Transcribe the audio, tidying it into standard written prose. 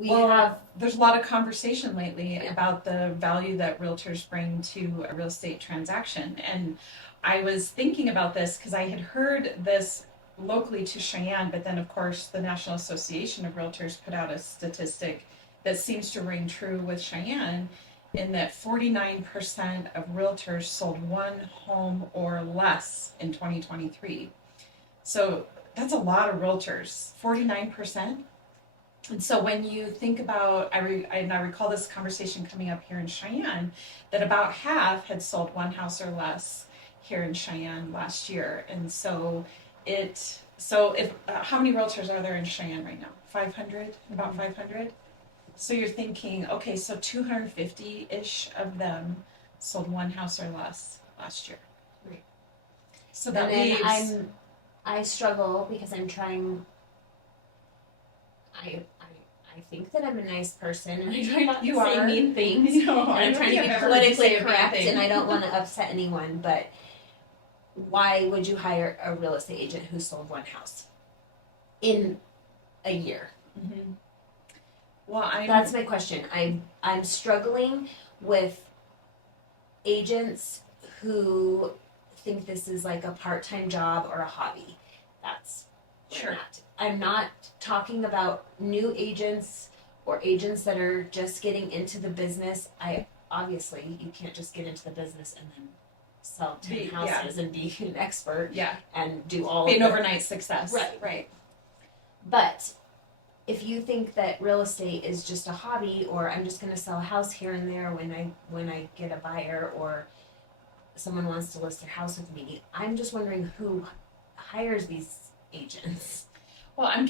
there's a lot of conversation lately about the value that realtors bring to a real estate transaction. And I was thinking about this because I had heard this locally to Cheyenne, but then, of course, the National Association of Realtors put out a statistic that seems to ring true with Cheyenne in that 49% of realtors sold one home or less in 2023. So that's a lot of realtors, 49%. And so when you think about, and I recall this conversation coming up here in Cheyenne, that about half had sold one house or less here in Cheyenne last year. And so if how many realtors are there in Cheyenne right now? 500, about 500. So you're thinking, okay, so 250-ish of them sold one house or less last year. Right. So that and leaves. I struggle because I'm trying. I think that I'm a nice person, and I try not to say mean things. No, and I'm trying to be politically correct, and I don't want to upset anyone. But why would you hire a real estate agent who sold one house in a year? Mm-hmm. Well, that's my question. I'm struggling with agents who think this is like a part-time job or a hobby. That's sure. I'm not talking about new agents or agents that are just getting into the business. Obviously you can't just get into the business and then sell 10 houses and be an expert and do all be an overnight success. Right. But if you think that real estate is just a hobby, or I'm just going to sell a house here and there when I get a buyer or someone wants to list their house with me, I'm just wondering who hires these agents. Well, I'm